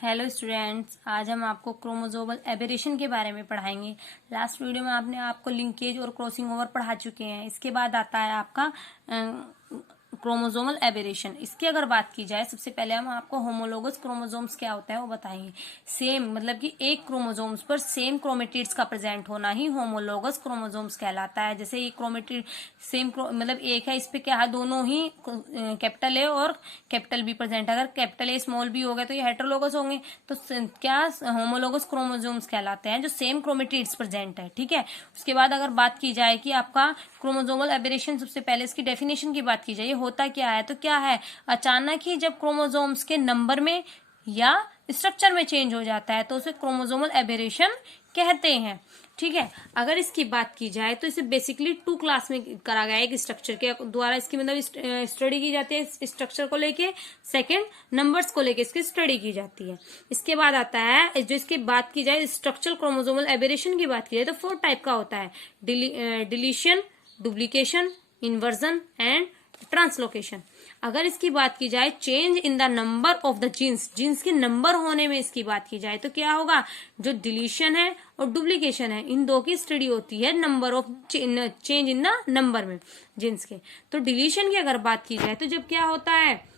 Hello students, आज हम आपको क्रोमोसोमल एबेरेशन के बारे में पढ़ाएंगे। लास्ट वीडियो में आपने आपको लिंकेज और क्रॉसिंग ओवर पढ़ा चुके हैं। इसके बाद आता है आपका क्रोमोसोमल एबेरेशन। इसकी अगर बात की जाए, सबसे पहले हम आपको होमोलोगस क्रोमोसोम्स क्या होता है वो बताएंगे। सेम मतलब कि एक क्रोमोसोम्स पर सेम क्रोमेटिड्स का प्रेजेंट होना ही होमोलोगस क्रोमोसोम्स कहलाता है। जैसे ये क्रोमेटिड सेम मतलब एक है, इस पे क्या है, दोनों ही कैपिटल ए और कैपिटल बी प्रेजेंट है। अगर कैपिटल ए स्मॉल बी हो गए तो ये हेटेरोलोगस होंगे, तो क्या होमोलोगस क्रोमोसोम्स कहलाते हैं जो सेम क्रोमेटिड्स प्रेजेंट है। ठीक है। उसके बाद अगर बात की जाए कि आपका क्रोमोसोमल एबेरेशन, सबसे पहले इसकी डेफिनेशन की बात की जाए, होता क्या है, तो क्या है, अचानक ही जब क्रोमोसोम्स के नंबर में या स्ट्रक्चर में चेंज हो जाता है तो उसे क्रोमोसोमल एबेरेशन कहते हैं। ठीक है। अगर इसकी बात की जाए तो इसे बेसिकली 2 क्लास में करा गया है। एक स्ट्रक्चर के द्वारा इसकी मतलब स्टडी की जाती है स्ट्रक्चर को लेके, सेकंड नंबर्स को लेके इसकी स्टडी की जाती है। इसके बाद आता है, जो इसकी बात की जाए स्ट्रक्चरल क्रोमोसोमल एबेरेशन की बात की जाए तो 4 टाइप का होता है। Deletion, duplication, inversion and translocation. अगर इसकी बात की जाए change in the number of the genes, genes के नंबर होने में इसकी बात की जाए तो क्या होगा, जो डिलीशन है और डुप्लीकेशन है, इन दो की स्टडी होती है number of change in the number में जीन्स के। तो डिलीशन की अगर बात की जाए तो जब क्या होता है,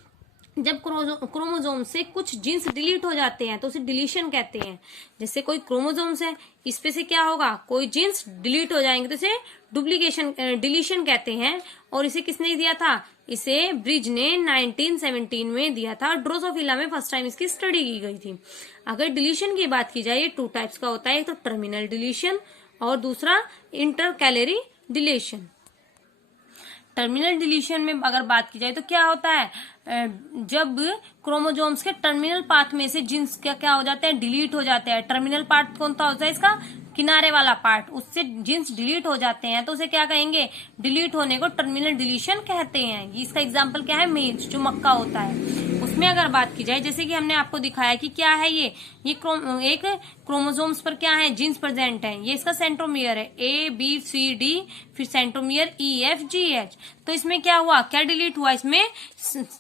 जब क्रोमोसोम से कुछ जीन्स डिलीट हो जाते हैं तो उसे डिलीशन कहते हैं। जैसे कोई क्रोमोसोम्स है, इस पे से क्या होगा, कोई जीन्स डिलीट हो जाएंगे तो इसे डिलीशन कहते हैं। और इसे किसने दिया था, इसे ब्रिज ने 1917 में दिया था। ड्रोसोफिला में फर्स्ट टाइम इसकी स्टडी की गई थी। अगर डिलीशन की बात की जाए, ये 2 टाइप्स का होता है, एक तो टर्मिनल डिलीशन और दूसरा इंटरकैलरी डिलीशन। टर्मिनल डिलीशन में अगर बात की जाए तो क्या होता है, जब क्रोमोसोम्स के टर्मिनल पार्ट में से जीन्स क्या हो जाते हैं, डिलीट हो जाते हैं। टर्मिनल पार्ट कौन सा होता है, इसका किनारे वाला पार्ट, उससे जीन्स डिलीट हो जाते हैं तो उसे क्या कहेंगे, डिलीट होने को टर्मिनल डिलीशन कहते हैं। इसका एग्जांपल क्या है, मेज, जो मक्का होता है। उसमें अगर बात की जाए, जैसे कि हमने आपको दिखाया कि क्या है ये एक क्रोमोसोम्स पर क्या है, जीन्स प्रेजेंट है। ये इसका सेंट्रोमियर है, ABCD, फिर सेंट्रोमियर EFGH। तो इसमें क्या हुआ, क्या डिलीट हुआ, इसमें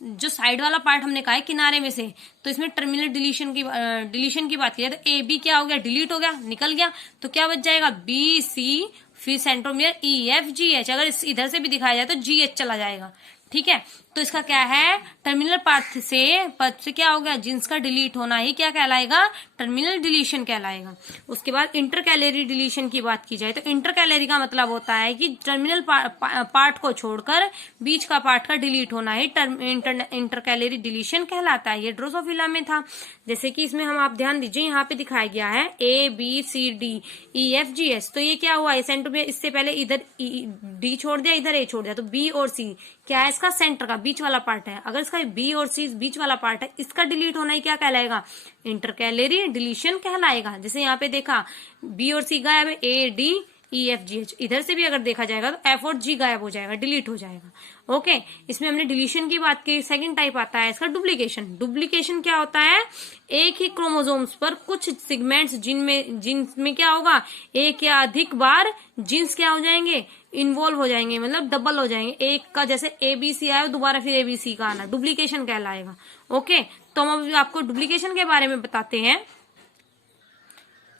जो साइड वाला पार्ट हमने कहा है किनारे में से, तो इसमें टर्मिनल डिलीशन की बात की जाए तो AB क्या हो गया, डिलीट हो गया, निकल गया। तो क्या बच जाएगा, BC, फिर सेंट्रोमियर EFGH। अगर इधर से भी दिखाया जाए तो GH चला जाएगा। ठीक है। तो इसका क्या है, टर्मिनल पार्ट से क्या हो गया, जीन्स का डिलीट होना ही क्या कहलाएगा, टर्मिनल डिलीशन कहलाएगा। उसके बाद इंटरकैलरी डिलीशन की बात की जाए तो इंटरकैलरी का मतलब होता है कि टर्मिनल पार्ट को छोड़कर बीच का पार्ट का डिलीट होना ही इंटरकैलरी डिलीशन कहलाता है। ये ड्रोसोफिला में था। जैसे कि इसमें हम आप ध्यान दीजिए, यहाँ पे दिखाया गया है ABCDEFGH। तो ये क्या हुआ, सेंट्रोमियर, इससे पहले इधर D छोड़ दिया, इधर A छोड़ दिया, तो B और C क्या है, इसका सेंटर का बीच वाला पार्ट है। अगर इसका B और C बीच वाला पार्ट है, इसका डिलीट होना ही क्या कहलाएगा, इंटरकैलरी डिलीशन कहलाएगा। जैसे यहाँ पे देखा, B और C गायब है, ADEFGH। इधर से भी अगर देखा जाएगा तो F और G गायब हो जाएगा, डिलीट हो जाएगा। ओके। इसमें हमने डिलीशन की बात की। सेकंड टाइप आता है इसका डुप्लीकेशन। डुप्लीकेशन क्या होता है, एक ही क्रोमोसोम्स पर कुछ सिगमेंट्स जिनमें क्या होगा, एक या अधिक बार जीन्स क्या हो जाएंगे, इन्वॉल्व हो जाएंगे, मतलब डबल हो जाएंगे। एक का जैसे ABC आया, दोबारा फिर ABC का आना डुप्लीकेशन कहलाएगा। ओके। तो हम अभी आपको डुप्लीकेशन के बारे में बताते हैं,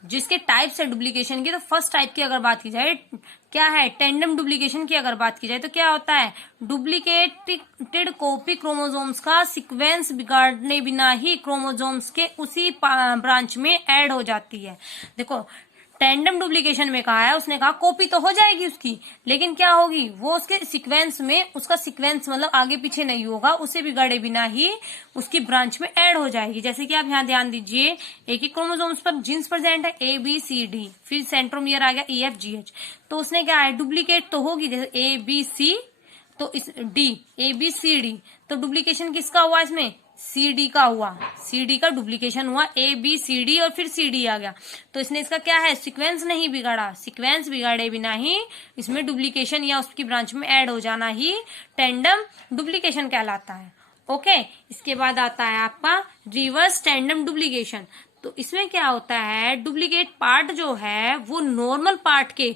जिसके टाइप्स है डुप्लीकेशन की। तो फर्स्ट टाइप की अगर बात की जाए क्या है, टेंडम डुप्लीकेशन की अगर बात की जाए तो क्या होता है, डुप्लीकेटेड कॉपी क्रोमोसोम्स का सीक्वेंस बिगाड़ने बिना ही क्रोमोसोम्स के उसी ब्रांच में ऐड हो जाती है। देखो, टेंडम डुप्लीकेशन में कहा है, उसने कहा कॉपी तो हो जाएगी उसकी, लेकिन क्या होगी, वो उसके सीक्वेंस में, उसका सीक्वेंस मतलब आगे पीछे नहीं होगा, उसे बिगाड़े बिना ही उसकी ब्रांच में ऐड हो जाएगी। जैसे कि आप यहाँ ध्यान दीजिए, एक ही क्रोमोसोम्स पर जीन्स प्रेजेंट है ABCD, फिर सेंट्रोमियर आ गया EFGH। तो उसने क्या है, डुप्लीकेट तो होगी, जैसे ABC तो इस ABCD, तो डुप्लीकेशन किसका हुआ, इसमें CD का हुआ, CD का डुप्लीकेशन हुआ, ABCD और फिर CD आ गया। तो इसने इसका क्या है, सीक्वेंस नहीं बिगाड़ा, सीक्वेंस बिगाड़े बिना ही इसमें डुप्लीकेशन या उसकी ब्रांच में ऐड हो जाना ही टेंडम डुप्लीकेशन कहलाता है। ओके। इसके बाद आता है आपका रिवर्स टेंडम डुप्लीकेशन। तो इसमें क्या होता है, डुप्लीकेट पार्ट जो है वो नॉर्मल पार्ट के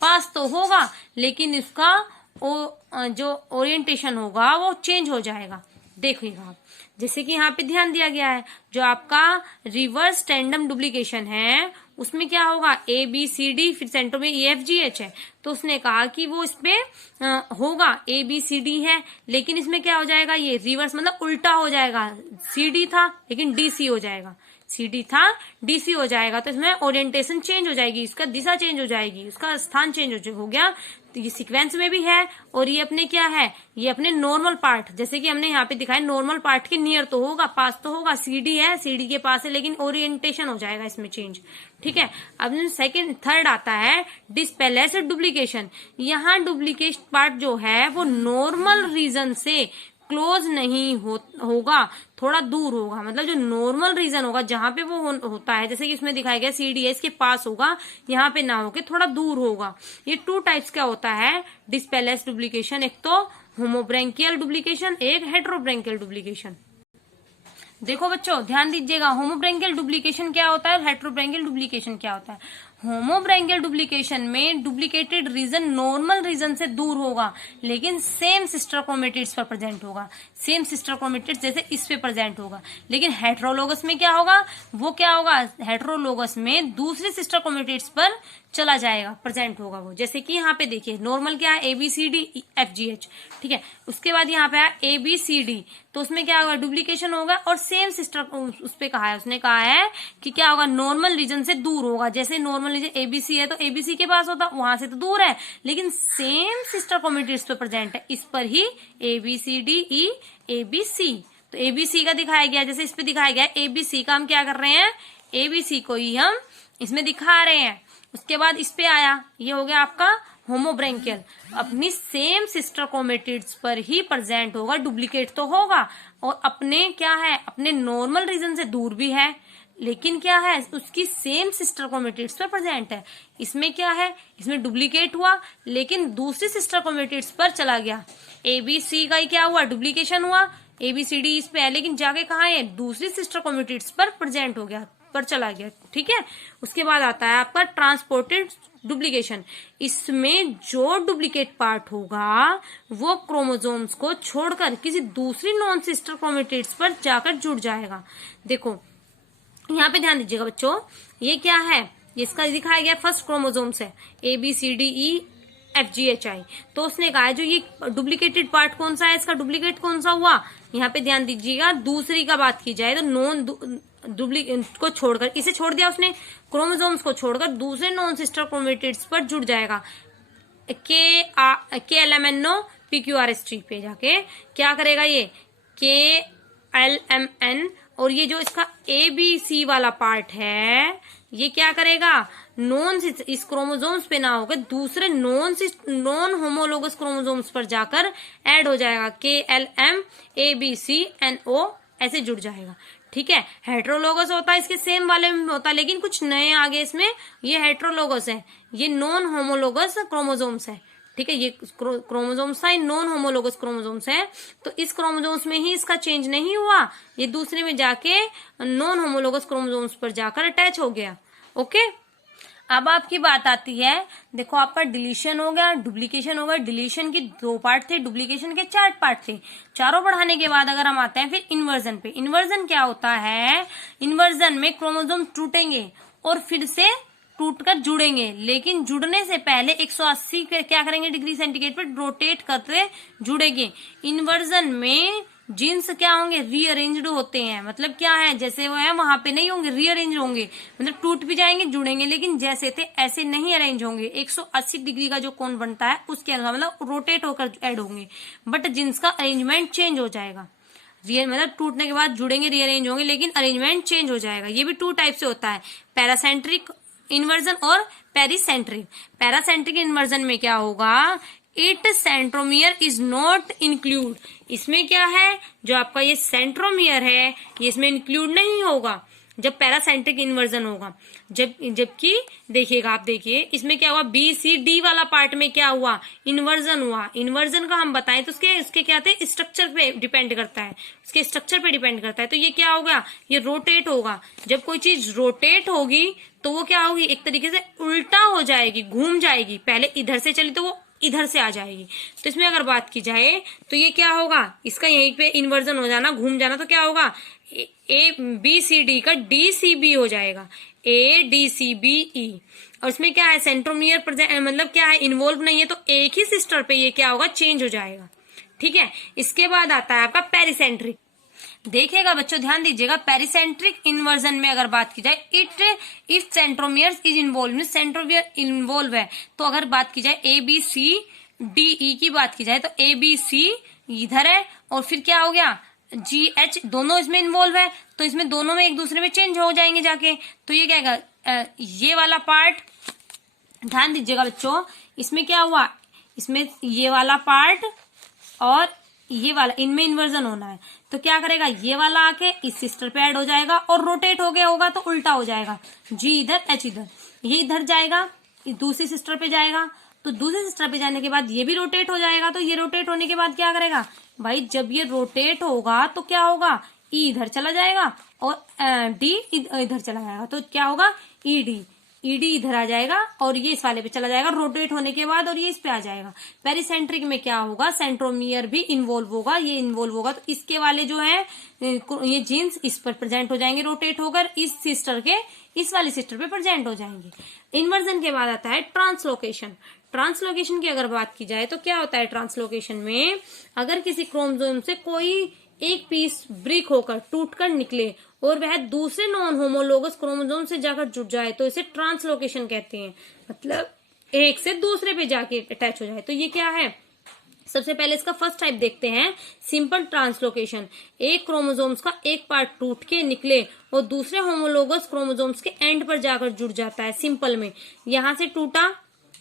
पास तो होगा, लेकिन इसका जो ओरिएंटेशन होगा वो चेंज हो जाएगा। देखिएगा आप, जैसे कि यहाँ पे ध्यान दिया गया है, जो आपका रिवर्स टैंडम डुप्लीकेशन है उसमें क्या होगा, ए बी सी डी, फिर सेंटर में ई एफ जी एच है, तो उसने कहा कि वो इसमें होगा ए बी सी डी है, लेकिन इसमें क्या हो जाएगा, ये रिवर्स मतलब उल्टा हो जाएगा, सी डी था लेकिन डी सी हो जाएगा, सी डी था डी सी हो जाएगा, तो इसमें ओरिएंटेशन चेंज हो जाएगी, इसका दिशा चेंज हो जाएगी, उसका स्थान चेंज हो गया। तो ये सीक्वेंस में भी है और ये अपने क्या है, ये अपने नॉर्मल पार्ट, जैसे कि हमने यहाँ पे दिखाया नॉर्मल पार्ट के नियर तो होगा, पास तो होगा, सीडी है, सीडी के पास है, लेकिन ओरिएंटेशन हो जाएगा इसमें चेंज। ठीक है, अब थर्ड आता है डिस्पेलेस्ड डुप्लीकेशन। यहाँ डुप्लीकेट पार्ट जो है वो नॉर्मल रीजन से क्लोज नहीं होगा, थोड़ा दूर होगा, मतलब जो नॉर्मल रीजन होगा जहां पे वो होता है, जैसे कि इसमें दिखाया गया सी डी है, इसके पास होगा, यहाँ पे ना होके थोड़ा दूर होगा। ये 2 टाइप्स का होता है डिस्पेलेस्ड डुप्लीकेशन, एक तो होमोब्रैंकियल डुप्लीकेशन, एक हेट्रोब्रैंकियल डुप्लीकेशन। देखो बच्चों ध्यान दीजिएगा, होमोब्रैंकियल डुप्लीकेशन क्या होता है और हेट्रोब्रैंकियल डुप्लीकेशन क्या होता है। होमोब्रैंकियल डुप्लीकेशन में डुप्लीकेटेड रीजन नॉर्मल रीजन से दूर होगा, लेकिन सेम सिस्टर क्रोमेटिड्स पर प्रेजेंट होगा, सेम सिस्टर क्रोमेटिड्स जैसे इस पे प्रेजेंट होगा। लेकिन हेट्रोलोगस में क्या होगा, वो क्या होगा, हेट्रोलोगस में दूसरे सिस्टर क्रोमेटिड्स पर चला जाएगा, प्रेजेंट होगा वो। जैसे कि यहाँ पे देखिए नॉर्मल क्या है, A B C D F G H, ठीक है, उसके बाद यहाँ पे है ए बी सी डी, तो उसमें क्या होगा, डुप्लीकेशन होगा और सेम सिस्टर उस पे कहा है, उसने कहा है कि क्या होगा, नॉर्मल रीजन से दूर होगा। जैसे नॉर्मल रीजन एबीसी है तो एबीसी के पास होता, वहां से तो दूर है, लेकिन सेम सिस्टर क्रोमेटिड्स पे प्रेजेंट है, इस पर ही A B C D E A B C, तो एबीसी का दिखाया गया, जैसे इस पे दिखाया गया एबीसी का, हम क्या कर रहे हैं, एबीसी को ही हम इसमें दिखा रहे हैं। उसके बाद इस पे आया, ये हो गया आपका होमोब्रैंकियल, अपनी सेम सिस्टर क्रोमेटिड्स पर ही प्रेजेंट होगा, डुप्लीकेट तो होगा और अपने क्या है, अपने नॉर्मल रीजन से दूर भी है, लेकिन क्या है, उसकी सेम सिस्टर क्रोमेटिड्स पर प्रेजेंट है। इसमें क्या है, इसमें डुप्लीकेट हुआ लेकिन दूसरी सिस्टर क्रोमेटिड्स पर चला गया। एबीसी का ही क्या हुआ, डुप्लीकेशन हुआ, एबीसीडी इस पे है लेकिन जाके कहाँ है, दूसरी सिस्टर क्रोमेटिड्स पर प्रेजेंट हो गया, पर चला गया। ठीक है, उसके बाद आता है आपका ट्रांसपोर्टेड डुप्लीकेशन। इसमें जो डुप्लीकेट पार्ट होगा वो क्रोमोसोम्स को छोड़कर किसी दूसरी नॉन सिस्टर क्रोमेटिड्स पर जाकर जुड़ जाएगा। देखो यहाँ पे ध्यान दीजिएगा बच्चों, ये क्या है, इसका दिखाया गया फर्स्ट क्रोमोसोम्स है A B C D E F G H I, तो उसने कहा है जो ये डुप्लीकेटेड पार्ट कौन सा है, इसका डुप्लीकेट कौन सा हुआ, यहाँ पे ध्यान दीजिएगा। दूसरी का बात की जाए तो नॉन डुप्लीकेट को छोड़कर, इसे छोड़ दिया उसने, क्रोमोसोम्स को छोड़कर दूसरे नॉन सिस्टर क्रोमेटिड्स पर जुड़ जाएगा। K L M N O P Q R S T पे जाके क्या करेगा, ये के एल एम एन, और ये जो इसका ए बी सी वाला पार्ट है ये क्या करेगा, नॉन इस क्रोमोसोम्स पे ना होकर दूसरे नॉन होमोलोगस क्रोमोसोम्स पर जाकर ऐड हो जाएगा, K L M A B C N O ऐसे जुड़ जाएगा। ठीक है, हेट्रोलोगस होता है इसके सेम वाले में होता है, लेकिन कुछ नए आगे इसमें, ये हेट्रोलोगस है, ये नॉन होमोलोगस क्रोमोसोम्स है। ठीक है, ये क्रोमोसोम्स था, नॉन होमोलोगस क्रोमोसोम्स है, तो इस क्रोमोसोम्स में ही इसका चेंज नहीं हुआ, ये दूसरे में जाके नॉन होमोलोगस क्रोमोसोम्स पर जाकर अटैच हो गया। ओके, अब आपकी बात आती है, देखो आपका डिलीशन हो गया, डुप्लीकेशन हो गया, डिलीशन के 2 पार्ट थे, डुप्लीकेशन के 4 पार्ट थे। चारों पढ़ाने के बाद अगर हम आते हैं फिर इन्वर्जन पे, इन्वर्जन क्या होता है, इन्वर्जन में क्रोमोसोम टूटेंगे और फिर से टूटकर जुड़ेंगे, लेकिन जुड़ने से पहले 180 क्या करेंगे, डिग्री सेंटीग्रेड पर रोटेट करते जुड़ेंगे। इन्वर्जन में जीन्स क्या होंगे, रीअरेंज्ड होते हैं, मतलब क्या है, जैसे वो है वहां पे नहीं होंगे, रीअरेंज होंगे, मतलब टूट भी जाएंगे जुड़ेंगे, लेकिन जैसे थे ऐसे नहीं अरेंज होंगे। 180 डिग्री का जो कोण बनता है उसके अनुसार मतलब रोटेट होकर ऐड होंगे, बट जीन्स का अरेंजमेंट चेंज हो जाएगा। मतलब टूटने के बाद जुड़ेंगे, रीअरेंज होंगे, लेकिन अरेंजमेंट चेंज हो जाएगा। ये भी 2 टाइप से होता है, पैरासेंट्रिक इन्वर्जन और पेरिसेंट्रिक। पैरासेंट्रिक इन्वर्जन में क्या होगा, it centromere is not include, इसमें क्या है, जो आपका ये सेंट्रोमियर है ये इसमें इंक्लूड नहीं होगा जब पैरासेंट्रिक इन्वर्जन होगा। जबकि देखिएगा, आप देखिए इसमें क्या हुआ, बी सी डी वाला पार्ट में क्या हुआ, इन्वर्जन हुआ। इन्वर्जन का हम बताएं तो उसके क्या थे, स्ट्रक्चर पे डिपेंड करता है, उसके स्ट्रक्चर पे डिपेंड करता है। तो ये क्या होगा, ये रोटेट होगा। जब कोई चीज रोटेट होगी तो वो क्या होगी, एक तरीके से उल्टा हो जाएगी, घूम जाएगी। पहले इधर से चली तो वो इधर से आ जाएगी। तो इसमें अगर बात की जाए तो ये क्या होगा, इसका यहीं पे इन्वर्जन हो जाना, घूम जाना, तो क्या होगा, ए बी सी डी का डी सी बी हो जाएगा, A D C B E. और इसमें क्या है, सेंट्रोमियर मतलब क्या है, इन्वॉल्व नहीं है, तो एक ही सिस्टर पे ये क्या होगा, चेंज हो जाएगा। ठीक है, इसके बाद आता है आपका पेरिसेंट्रिक। देखिएगा बच्चों, ध्यान दीजिएगा, पेरिसेंट्रिक इन्वर्जन में अगर बात की जाए, if centromere is involve, centromere involve है, तो अगर बात की जाए ए बी सी डी ई की बात की जाए, तो ए बी सी इधर है, और फिर क्या हो गया, जी एच, दोनों इसमें इन्वॉल्व है, तो इसमें दोनों में एक दूसरे में चेंज हो जाएंगे जाके। तो ये क्या है, ये वाला पार्ट, ध्यान दीजिएगा बच्चों, इसमें क्या हुआ, इसमें ये वाला पार्ट और ये वाला, इनमें इन्वर्जन होना है, तो क्या करेगा, ये वाला आके इस सिस्टर पे ऐड हो जाएगा, और रोटेट हो गया होगा तो उल्टा हो जाएगा, जी इधर एच इधर, ये इधर जाएगा, दूसरी सिस्टर पे जाएगा, तो दूसरी सिस्टर पे जाने के बाद ये भी रोटेट हो जाएगा। तो ये रोटेट होने के बाद क्या करेगा भाई, जब ये रोटेट होगा तो क्या होगा, ई इधर चला जाएगा और डी इधर चला जाएगा, तो क्या होगा, ई डी इधर आ जाएगा और ये इस वाले पे चला जाएगा रोटेट होने के बाद, और ये इस पे आ जाएगा। पेरिसेंट्रिक में क्या होगा, सेंट्रोमियर भी इन्वॉल्व होगा, ये इन्वॉल्व होगा, तो इसके वाले जो है ये जीन्स इस पर प्रेजेंट हो जाएंगे, रोटेट होकर इस सिस्टर के इस वाली सिस्टर पे प्रेजेंट हो जाएंगे। इन्वर्जन के बाद आता है ट्रांसलोकेशन। ट्रांसलोकेशन की अगर बात की जाए तो क्या होता है, ट्रांसलोकेशन में अगर किसी क्रोमोसोम से कोई एक पीस ब्रेक होकर टूटकर निकले और वह दूसरे नॉन होमोलोगस क्रोमोसोम से जाकर जुड़ जाए तो इसे ट्रांसलोकेशन कहते हैं, मतलब एक से दूसरे पे जाके अटैच हो जाए। तो ये क्या है, सबसे पहले इसका फर्स्ट टाइप देखते हैं, सिंपल ट्रांसलोकेशन। एक क्रोमोसोम्स का एक पार्ट टूट के निकले और दूसरे होमोलोगस क्रोमोसोम्स के एंड पर जाकर जुड़ जाता है। सिंपल में यहां से टूटा,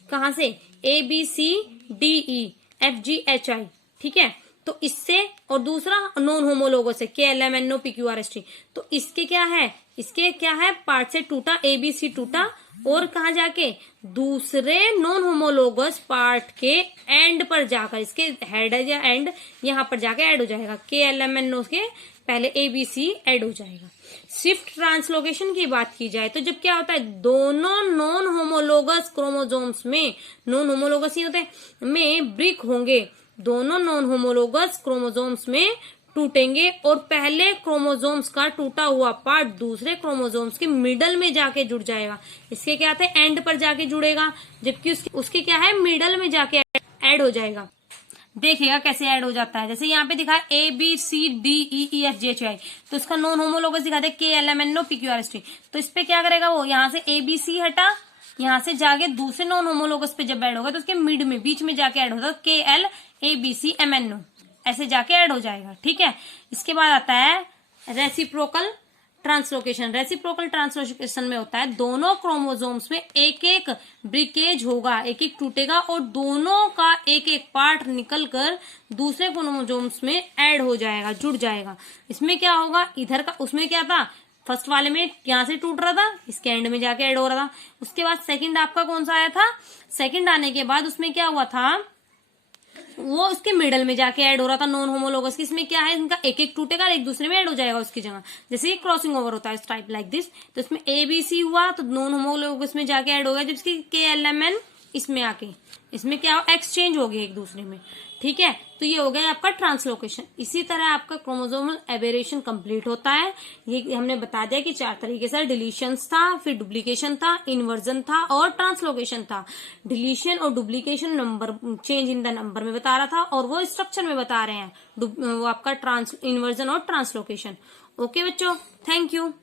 कहां से, A B C D E F G H I, ठीक है, तो इससे, और दूसरा नॉन होमोलोगस है K L M N O P Q R S T, तो इसके क्या है, इसके क्या है, पार्ट से टूटा, ए बी सी टूटा और कहा जाके दूसरे नॉन होमोलोगस पार्ट के एंड पर जाकर, इसके हेड या एंड यहां पर जाके ऐड हो जाएगा, के एल एम एन ओ के पहले ए बी सी ऐड हो जाएगा। स्विफ्ट ट्रांसलोकेशन की बात की जाए तो जब क्या होता है, दोनों नॉन होमोलोगस क्रोमोसोम्स में, नॉन होमोलोगस ही होते हैं, में ब्रेक होंगे, दोनों नॉन होमोलोगस क्रोमोसोम्स में टूटेंगे और पहले क्रोमोसोम्स का टूटा हुआ पार्ट दूसरे क्रोमोसोम्स के मिडल में जाके जुड़ जाएगा। इसके क्या थे, एंड पर जाके जुड़ेगा, जबकि उसके क्या है, मिडल में जाके ऐड हो जाएगा। देखिएगा कैसे ऐड हो जाता है, जैसे यहाँ पे दिखा है A B C D E E F G H I, तो इसका नॉन होमोलोगस दिखाते K L M N O P Q R S T, तो इस पे क्या करेगा वो, यहाँ से ए बी सी हटा, यहाँ से जाके दूसरे नॉन होमोलोगस पे जब ऐड होगा तो उसके मिड में, बीच में जाके ऐड होता है, K L A B C M N O ऐसे जाके ऐड हो जाएगा। ठीक है, इसके बाद आता है रेसिप्रोकल ट्रांसलोकेशन। रेसिप्रोकल ट्रांसलोकेशन में होता है दोनों क्रोमोसोम्स में एक एक ब्रेकेज होगा, एक एक टूटेगा और दोनों का एक एक पार्ट निकलकर दूसरे क्रोमोसोम्स में ऐड हो जाएगा, जुड़ जाएगा। इसमें क्या होगा, इधर का, उसमें क्या था, फर्स्ट वाले में यहां से टूट रहा था, इसके एंड में जाके ऐड हो रहा था। उसके बाद सेकंड आपका कौन सा आया था, सेकंड आने के बाद उसमें क्या हुआ था, वो उसके मिडल में जाके ऐड हो रहा था नॉन होमोलोगस की। इसमें क्या है, इनका एक एक टूटेगा और एक दूसरे में ऐड हो जाएगा उसकी जगह, जैसे ये क्रॉसिंग ओवर होता है इस टाइप लाइक दिस। तो इसमें ए बी सी हुआ तो नॉन होमोलोगस में जाके ऐड हो गया, जब इसकी के एल एम एन इसमें आके, इसमें क्या एक्सचेंज हो गया एक दूसरे में। ठीक है, तो ये हो गया आपका ट्रांसलोकेशन। इसी तरह आपका क्रोमोसोमल एबेरेशन कंप्लीट होता है। ये हमने बता दिया कि 4 तरीके से, डिलीशंस था, फिर डुप्लीकेशन था, इन्वर्जन था और ट्रांसलोकेशन था। डिलीशन और duplication number change in the number में बता रहा था और वो स्ट्रक्चर में बता रहे हैं, वो आपका इन्वर्जन और ट्रांसलोकेशन। ओके बच्चों, थैंक यू।